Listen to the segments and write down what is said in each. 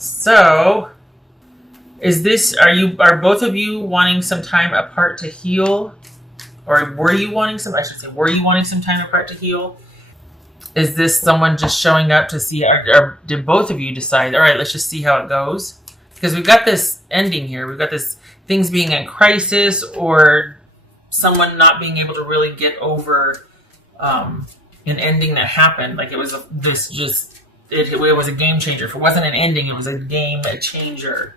So, are both of you wanting some time apart to heal? Or were you wanting some time apart to heal? Is this someone just showing up to see, or did both of you decide, all right, let's just see how it goes? Because we've got this ending here. We've got this things being in crisis, or someone not being able to really get over an ending that happened. Like it was it was a game changer. If it wasn't an ending, it was a game changer.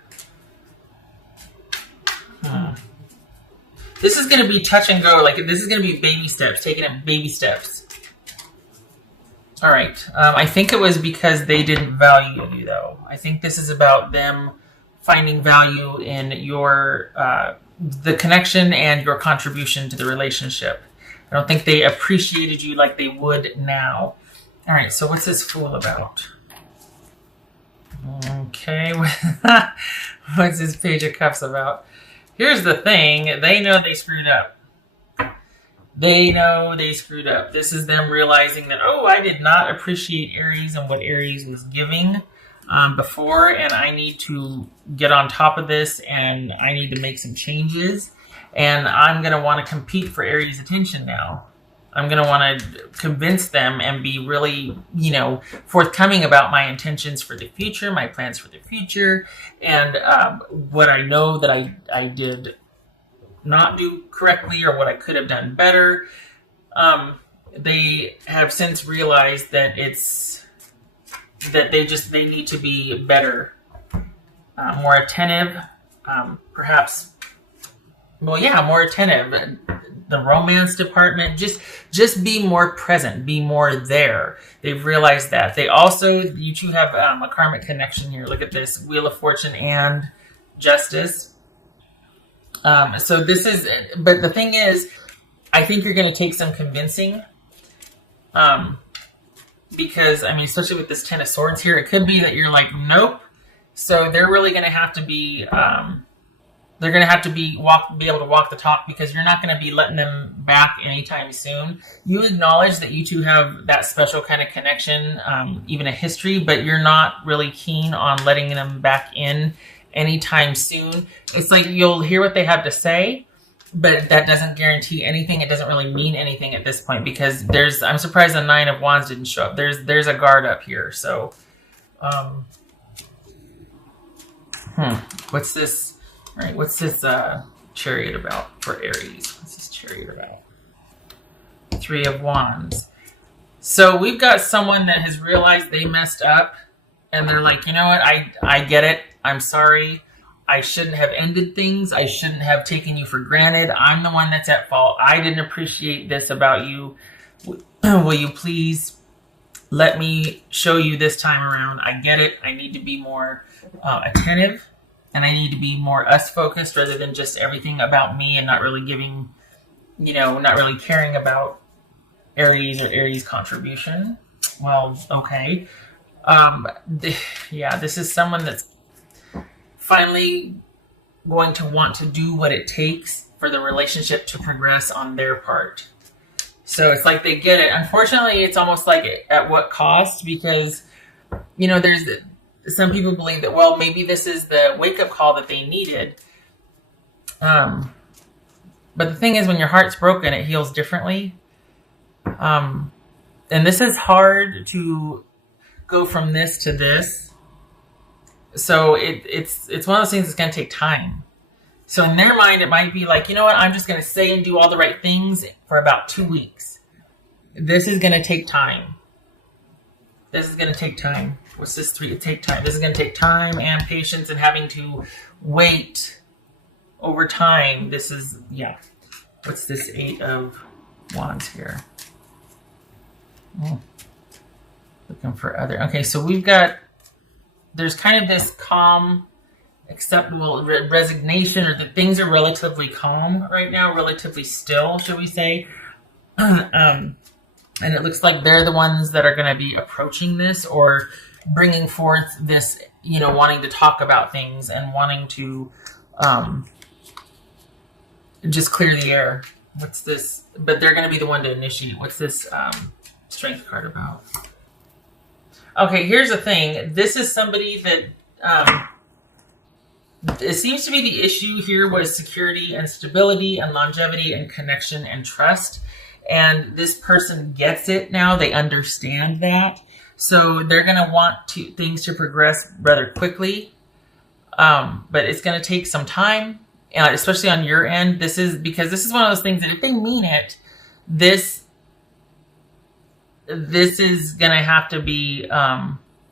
This is going to be touch and go. Like this is going to be baby steps, taking it baby steps. All right. I think it was because they didn't value you, though. I think this is about them finding value in the connection and your contribution to the relationship. I don't think they appreciated you like they would now. All right. So what's this fool about? Okay. What's this Page of Cups about? Here's the thing. They know they screwed up. This is them realizing that, I did not appreciate Aries and what Aries was giving before, and I need to get on top of this, and I need to make some changes, and I'm going to want to compete for Aries' attention now. I'm going to want to convince them and be really, forthcoming about my intentions for the future, my plans for the future, and what I know that I did not do correctly or what I could have done better. They have since realized that they need to be better, more attentive, more attentive. The romance department, just be more present, be more there. They've realized that. You two have a karmic connection here. Look at this, Wheel of Fortune and Justice. So this is, but the thing is, I think you're going to take some convincing, because, especially with this Ten of Swords here, it could be that you're like, nope. So they're really going to have to be, be able to walk the talk, because you're not going to be letting them back anytime soon. You acknowledge that you two have that special kind of connection, even a history, but you're not really keen on letting them back in anytime soon. It's like you'll hear what they have to say, but that doesn't guarantee anything. It doesn't really mean anything at this point, because I'm surprised the Nine of Wands didn't show up. There's a guard up here. So, what's this? All right, what's this Chariot about for Aries? What's this Chariot about? Three of Wands. So we've got someone that has realized they messed up, and they're like, you know what? I get it. I'm sorry. I shouldn't have ended things. I shouldn't have taken you for granted. I'm the one that's at fault. I didn't appreciate this about you. Will you please let me show you this time around? I get it. I need to be more attentive, and I need to be more us focused rather than just everything about me and not really giving, not really caring about Aries or Aries' contribution. Well, okay. This is someone that's finally going to want to do what it takes for the relationship to progress on their part. So it's like they get it. Unfortunately, it's almost like at what cost? Because, there's some people believe that, well, maybe this is the wake-up call that they needed. But the thing is, when your heart's broken, it heals differently. And this is hard to go from this to this. So it's one of those things that's going to take time. So in their mind, it might be like, you know what? I'm just going to say and do all the right things for about 2 weeks. This is going to take time. What's this three? Take time. This is going to take time and patience and having to wait over time. This is, What's this Eight of Wands here? Looking for other. Okay, so there's kind of this calm, acceptable resignation, or that things are relatively calm right now, relatively still, should we say. And it looks like they're the ones that are going to be approaching this or bringing forth this, wanting to talk about things and wanting to just clear the air. What's this? But they're going to be the one to initiate. What's this Strength card about? Okay, here's the thing. This is somebody that It seems to be the issue here was security and stability and longevity and connection and trust. And this person gets it now. They understand that. So they're going to want things to progress rather quickly. But it's going to take some time, especially on your end. This is one of those things that if they mean it, this is going to have to be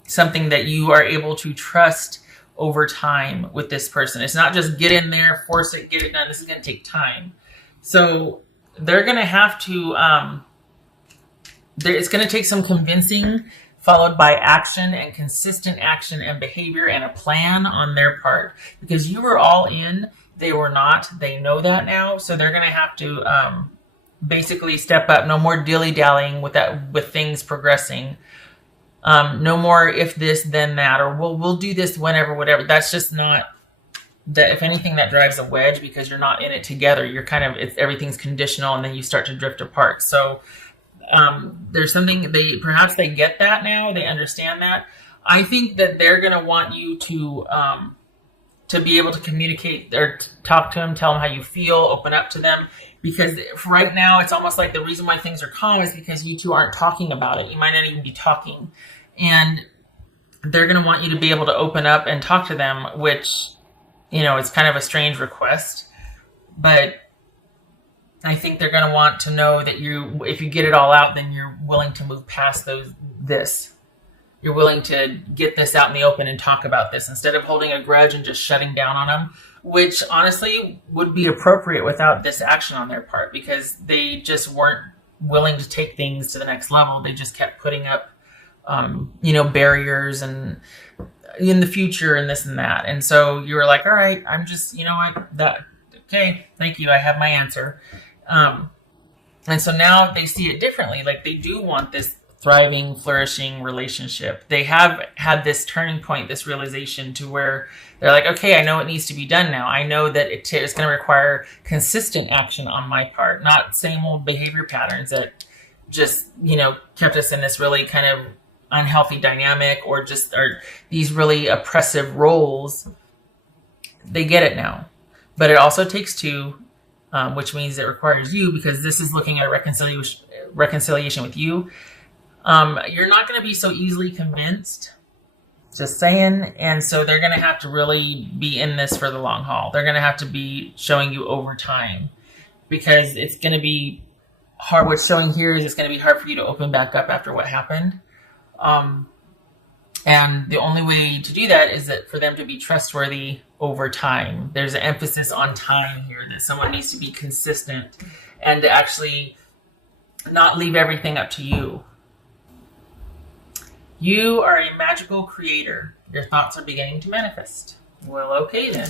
something that you are able to trust over time with this person. It's not just get in there, force it, get it done. This is going to take time. So they're going to have to, it's going to take some convincing, followed by action and consistent action and behavior and a plan on their part. Because you were all in, they were not. They know that now. So they're going to have to basically step up. No more dilly-dallying with things progressing. No more if this, then that, or we'll do this whenever, whatever. That's just not that. If anything, that drives a wedge because you're not in it together. You're kind of, everything's conditional, and then you start to drift apart. So there's something perhaps they get that now. They understand that. I think that they're going to want you to be able to communicate or talk to them, tell them how you feel, open up to them. Because right now, it's almost like the reason why things are calm is because you two aren't talking about it. You might not even be talking. And they're going to want you to be able to open up and talk to them, which, is kind of a strange request. But I think they're going to want to know that if you get it all out, then you're willing to move past this. You're willing to get this out in the open and talk about this instead of holding a grudge and just shutting down on them, which honestly would be appropriate without this action on their part because they just weren't willing to take things to the next level. They just kept putting up, barriers and in the future and this and that. And so you were like, all right, I'm just, okay, thank you. I have my answer. And so now they see it differently. Like they do want this thriving, flourishing relationship. They have had this turning point, this realization to where they're like, okay, I know it needs to be done now. I know that it's going to require consistent action on my part, not same old behavior patterns that just, kept us in this really kind of unhealthy dynamic or these really oppressive roles. They get it now. But it also takes two, which means it requires you because this is looking at reconciliation with you. You're not going to be so easily convinced, just saying. And so they're going to have to really be in this for the long haul. They're going to have to be showing you over time because it's going to be hard. What's showing here is it's going to be hard for you to open back up after what happened. And the only way to do that is that for them to be trustworthy over time. There's an emphasis on time here that someone needs to be consistent and to actually not leave everything up to you. You are a magical creator. Your thoughts are beginning to manifest. Well, okay then.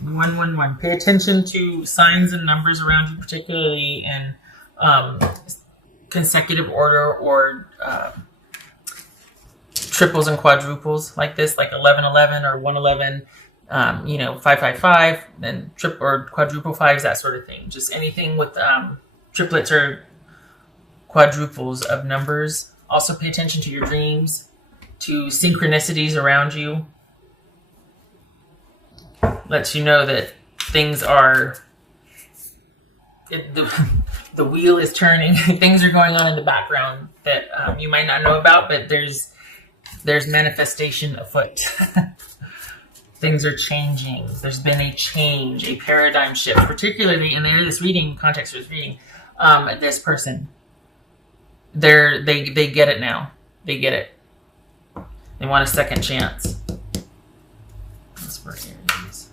111. Pay attention to signs and numbers around you, particularly in consecutive order or triples and quadruples like this, like 1111 or 111, 555, then or quadruple fives, that sort of thing. Just anything with triplets or quadruples of numbers. Also pay attention to your dreams, to synchronicities around you. Lets you know that things are, the wheel is turning. Things are going on in the background that you might not know about, but there's manifestation afoot. Things are changing. There's been a change, a paradigm shift, particularly in this reading, context of this reading, this person. They get it now. They get it. They want a second chance. That's for Aries.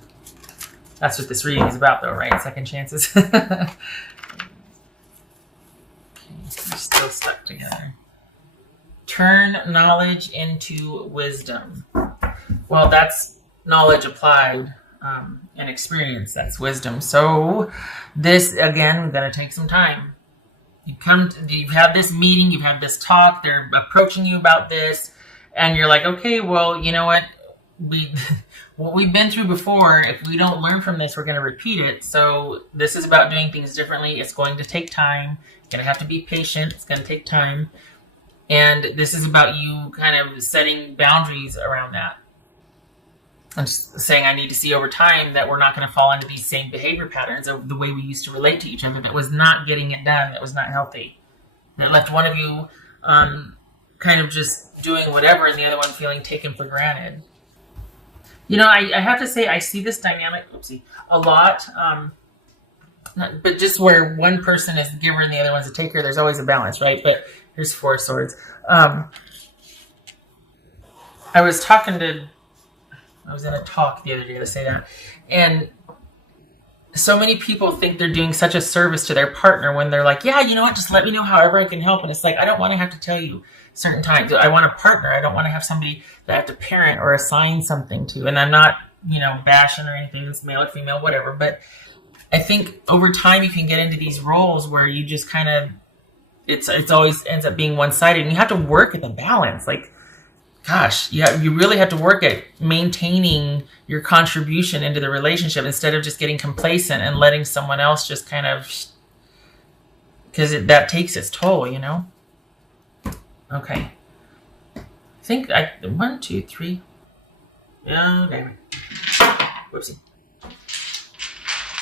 That's what this reading is about, though, right? Second chances. Okay, they're still stuck together. Turn knowledge into wisdom. Well, that's knowledge applied and experience. That's wisdom. So this, again, going to take some time. You've had this meeting, you've had this talk, they're approaching you about this, and you're like, okay, well, you know what? What we've been through before, if we don't learn from this, we're going to repeat it. So this is about doing things differently. It's going to take time. You're going to have to be patient. It's going to take time. And this is about you kind of setting boundaries around that. I'm just saying I need to see over time that we're not going to fall into these same behavior patterns of the way we used to relate to each other that was not getting it done, that was not healthy. That left one of you kind of just doing whatever and the other one feeling taken for granted. You know, I have to say I see this dynamic, a lot. But just where one person is the giver and the other one's a taker, there's always a balance, right? But here's 4 of Swords. I was in a talk the other day to say that. And so many people think they're doing such a service to their partner when they're like, yeah, you know what, just let me know however I can help. And it's like, I don't want to have to tell you certain times. I want a partner. I don't want to have somebody that I have to parent or assign something to. And I'm not, bashing or anything. It's male or female, whatever. But I think over time you can get into these roles where you just kind of, it's always ends up being one-sided. And you have to work at the balance. Like, gosh, you really have to work at maintaining your contribution into the relationship instead of just getting complacent and letting someone else just kind of, because that takes its toll, Okay. I think 1, 2, 3. Yeah, okay. Whoopsie.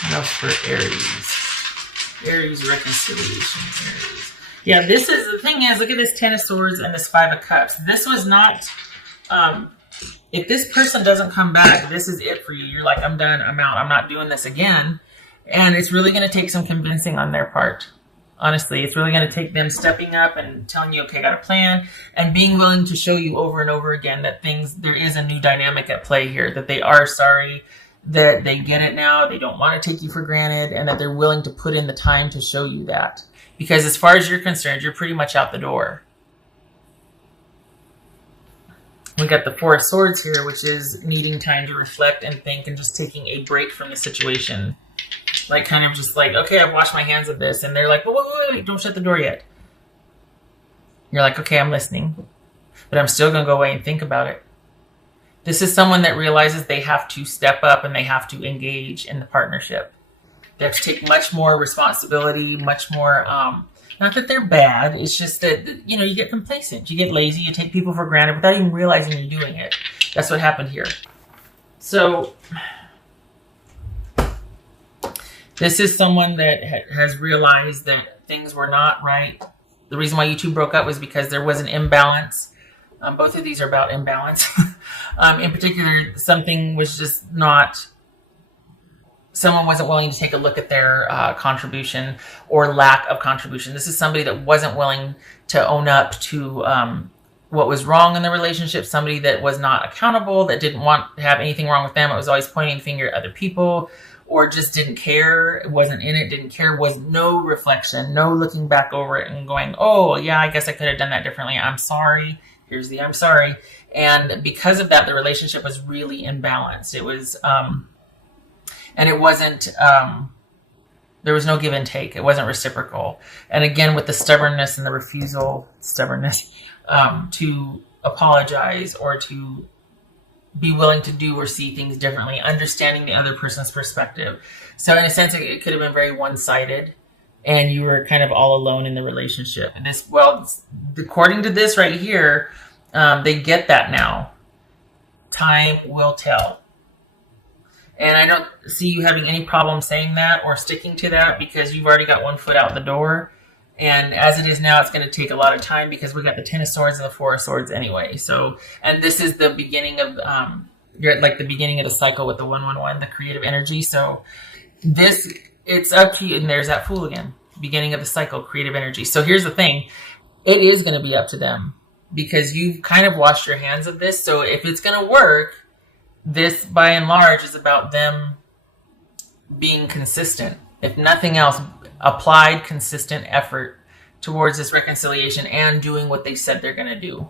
Enough for Aries. Aries reconciliation. Aries. Yeah, this is the thing is, look at this 10 of Swords and this 5 of Cups. This was not, if this person doesn't come back, this is it for you. You're like, I'm done, I'm out, I'm not doing this again. And it's really going to take some convincing on their part. Honestly, it's really going to take them stepping up and telling you, okay, I got a plan, and being willing to show you over and over again that there is a new dynamic at play here, that they are sorry, that they get it now, they don't want to take you for granted, and that they're willing to put in the time to show you that. Because as far as you're concerned, you're pretty much out the door. We got the 4 of Swords here, which is needing time to reflect and think and just taking a break from the situation. Like, kind of just like, okay, I've washed my hands of this. And they're like, wait, don't shut the door yet. You're like, okay, I'm listening. But I'm still going to go away and think about it. This is someone that realizes they have to step up and they have to engage in the partnership. They have to take much more responsibility, much more, not that they're bad, it's just that, you get complacent, you get lazy, you take people for granted without even realizing you're doing it. That's what happened here. So, this is someone that has realized that things were not right. The reason why you two broke up was because there was an imbalance. Both of these are about imbalance. In particular, something was just not... Someone wasn't willing to take a look at their contribution or lack of contribution. This is somebody that wasn't willing to own up to what was wrong in the relationship. Somebody that was not accountable, that didn't want to have anything wrong with them. It was always pointing the finger at other people, or just didn't care. It wasn't in it, didn't care. Was no reflection, no looking back over it and going, oh, yeah, I guess I could have done that differently. I'm sorry. Here's the I'm sorry. And because of that, the relationship was really imbalanced. It was... And it wasn't, there was no give and take. It wasn't reciprocal. And again, with the stubbornness and the refusal, to apologize or to be willing to do or see things differently, understanding the other person's perspective. So in a sense, it could have been very one-sided and you were kind of all alone in the relationship. And according to this right here, they get that now. Time will tell. And I don't see you having any problem saying that or sticking to that because you've already got one foot out the door. And as it is now, it's going to take a lot of time because we got the 10 of Swords and the 4 of Swords anyway. So, and this is the beginning of, you're at like the beginning of the cycle with the 111, the creative energy. So it's up to you. And there's that Fool again, beginning of the cycle, creative energy. So here's the thing. It is going to be up to them because you've kind of washed your hands of this. So if it's going to work, this, by and large, is about them being consistent. If nothing else, applied consistent effort towards this reconciliation and doing what they said they're going to do.